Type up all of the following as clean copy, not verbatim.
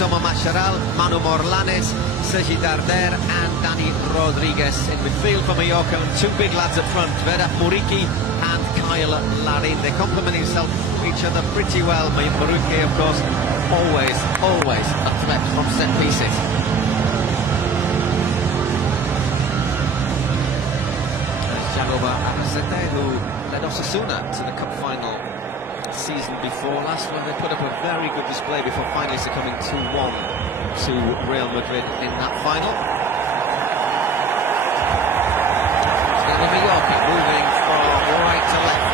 Thomas Macharal, Manu Morlanes, Sergi Darder and Dani Rodriguez in midfield for Mallorca, and two big lads up front, Vedat Muriqi and Kyle Larin. They complement each other pretty well. Muriqi, of course, always a threat from set pieces. Jagoba RCD, who led Osasuna to the cup final season before last, where they put up a very good display before finally succumbing 2-1 to Real Madrid in that final. Now Mallorca moving from right to left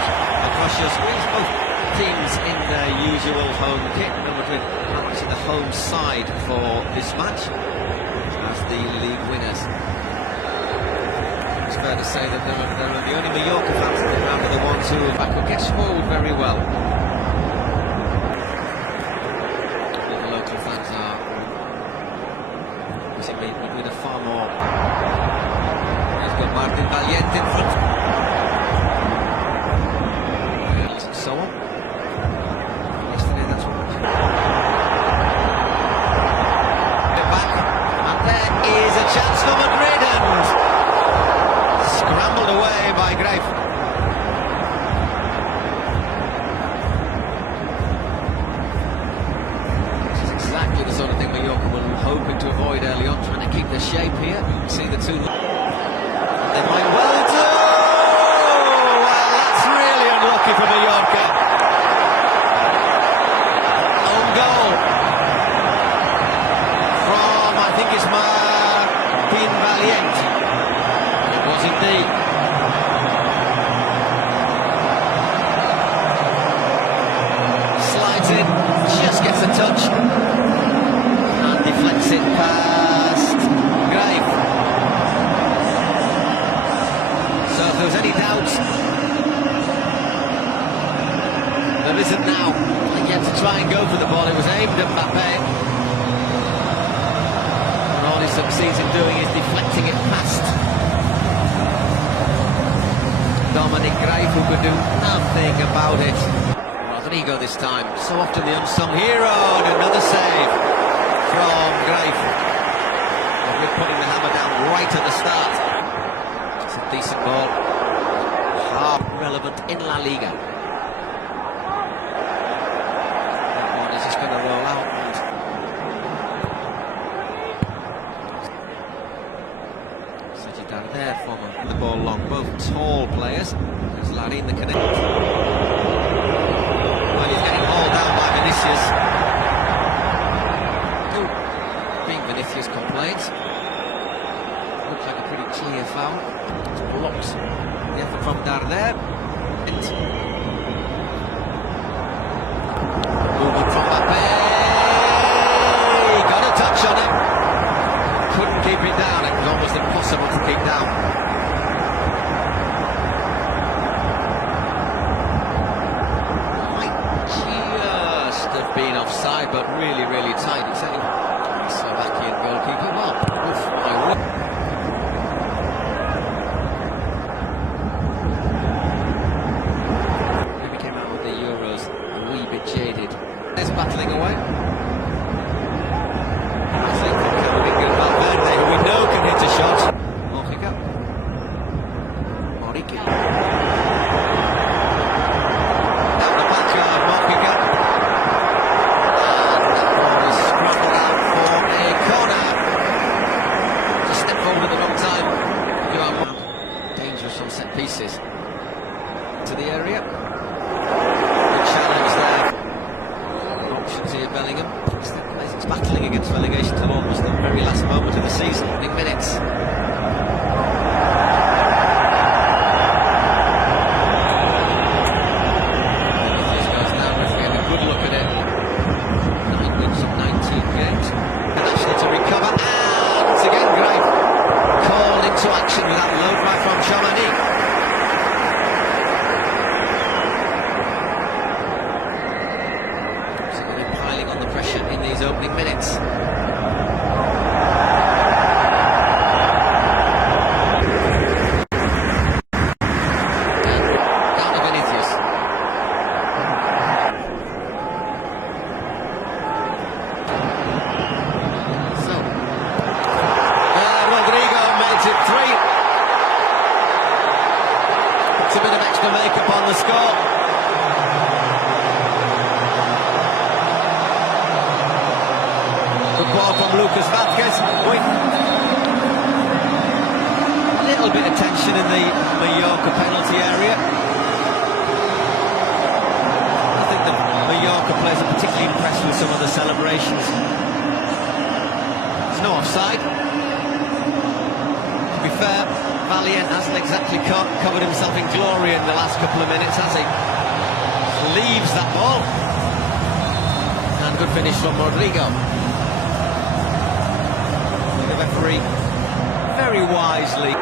across your screens. Both teams in their usual home kit. Real Madrid actually the home side for this match as the league winners. It's fair to say that there are the only Mallorca fans in the ground are the ones who are back who gets forward very well. All the local fans are with a far more. He's got Martin Valiente in front. And so on. Yesterday, that's what we're doing. Back, and there is a chance for Madrid, and scrambled away by Greif. This is exactly the sort of thing Mallorca were hoping to avoid early on, trying to keep the shape here. You can see the two. They might well do! Well, that's really unlucky for Mallorca. Own goal from, I think it's Martin Valiente. Was indeed. Slides in, just gets a touch, and deflects it past Greif. So if there was any doubt, there isn't now. He had to try and go for the ball. It was aimed at Mbappe, and all he succeeds in doing is deflecting it past Dominic Greif, who could do nothing about it. Rodrigo this time, so often the unsung hero, and another save from Greif. Madrid putting the hammer down right at the start. It's a decent ball, half relevant in La Liga. That one is just going to roll out. There from the ball long, both tall players. There's Larin, the connect. Well, he's getting hauled down by Vinicius. Being Vinicius complains. Looks like a pretty clear foul. It's blocked the effort from Darder. Movement from Mbappe. Got a touch on him. Couldn't keep it down. It was almost impossible to keep down. Might just have been offside, but really tight. It's only Slovakian goalkeeper. Well, good fly. Maybe came out with the Euros a wee bit jaded. There's battling away. We know can hit a shot. Muriqi. Down the backyard, Muriqi. And that ball is scrambled out for a corner. Just step forward at the wrong time. You are dangerous from set pieces. To the area. Good challenge there. Options here, Bellingham. It's battling against relegation till almost the very last moment of the season, big minutes. This goes down, let's get a good look at it. 9 wins in 19 games. National to recover, and again Greif called into action with that low back from Chomani. Piling on the pressure in these opening minutes. a bit of extra makeup on the score. Good ball from Lucas Vázquez. A little bit of tension in the Mallorca penalty area. I think the Mallorca players are particularly impressed with some of the celebrations. There's no offside. To be fair, Valiant hasn't exactly covered himself in glory in the last couple of minutes, has he? Leaves that ball. And good finish from Rodrigo. The referee very wisely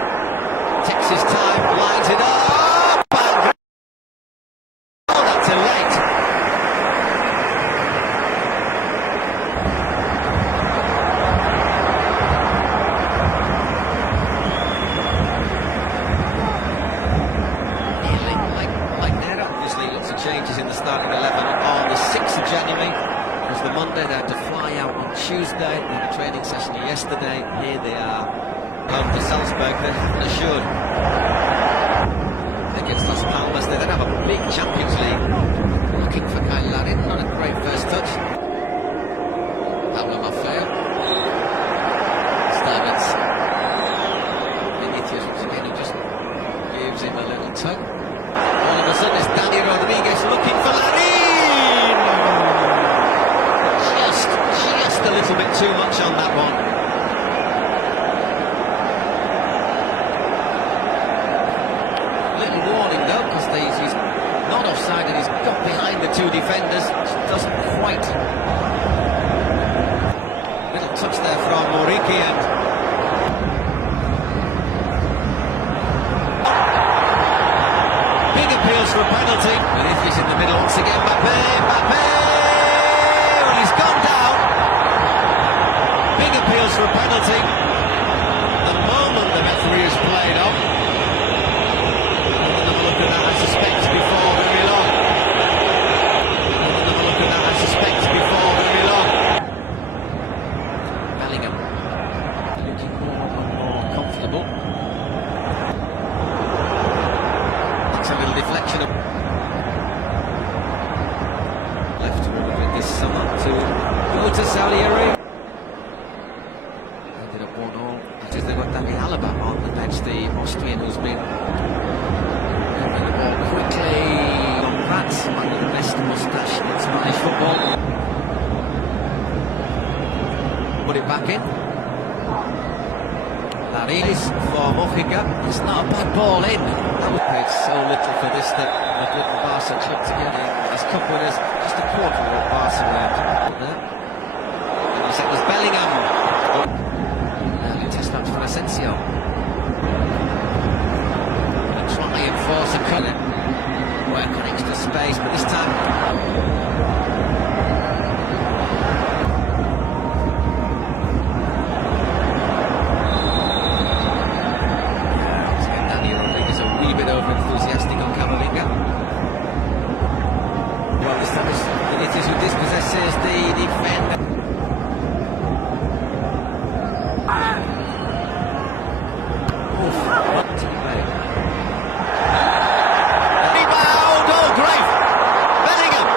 takes his time, lines it up, and oh, that's too late. Changes in the starting 11 on the 6th of January. It was the Monday. They had to fly out on Tuesday. They had a training session yesterday. Here they are home to Salzburg. They're assured against Las Palmas. They then have a big Champions League. Looking for Kyle Larin. Not a great first touch. Pablo Maffeo. Stevens. Vinicius once again, who just gives him a little tug. All of a sudden it's Dani Rodriguez looking for Larin! Just a little bit too much on that one. Little warning though, because he's not offside and he's got behind the two defenders. Doesn't quite. Little touch there from Moriki and appeals for a penalty. Vinicius in the middle once again. Mbappe! Well, he's gone down. Big appeals for a penalty. The moment the referee has played on. Another look at that, I suspect, before very long. Another look at that, I suspect, before very long. Bellingham looking more and more comfortable. A little deflection of left to Madrid this summer to go to Saudi Arabia. Ended up 1-1. As they've got David Alaba on the bench, the Austrian who's been moving the ball quickly. On Prats, under the best moustache in Spanish football. Put it back in. Larin for Mojica. It's not a bad ball in. Paid so little for this that Madrid and Barca clipped together as cup winners, just a quarter of what Barca earned. And you said it was Bellingham. Early test match for Asensio. And try and force a cut. Work on extra space, but this time. Enthusiastic on Camavinga. Well, this time it is who dispossesses the defender. Rebound! Oh, great! Bellingham!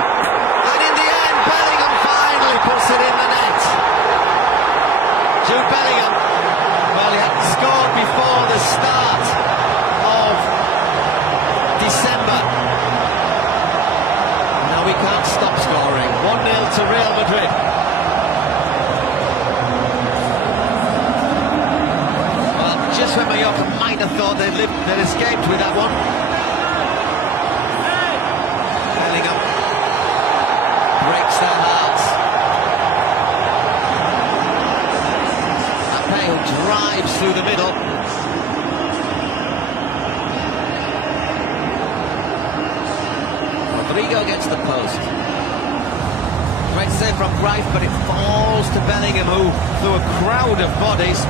And in the end, Bellingham finally puts it in the net. Jude Bellingham. Well, he hadn't scored before the start of December. Now we can't stop scoring. 1-0 to Real Madrid. Well, just when Mallorca might have thought they'd escaped with that one. Bellingham breaks their hearts. Mbappe drives through the middle. Rodrigo gets the post. Great save from Greif, but it falls to Bellingham, who, through a crowd of bodies,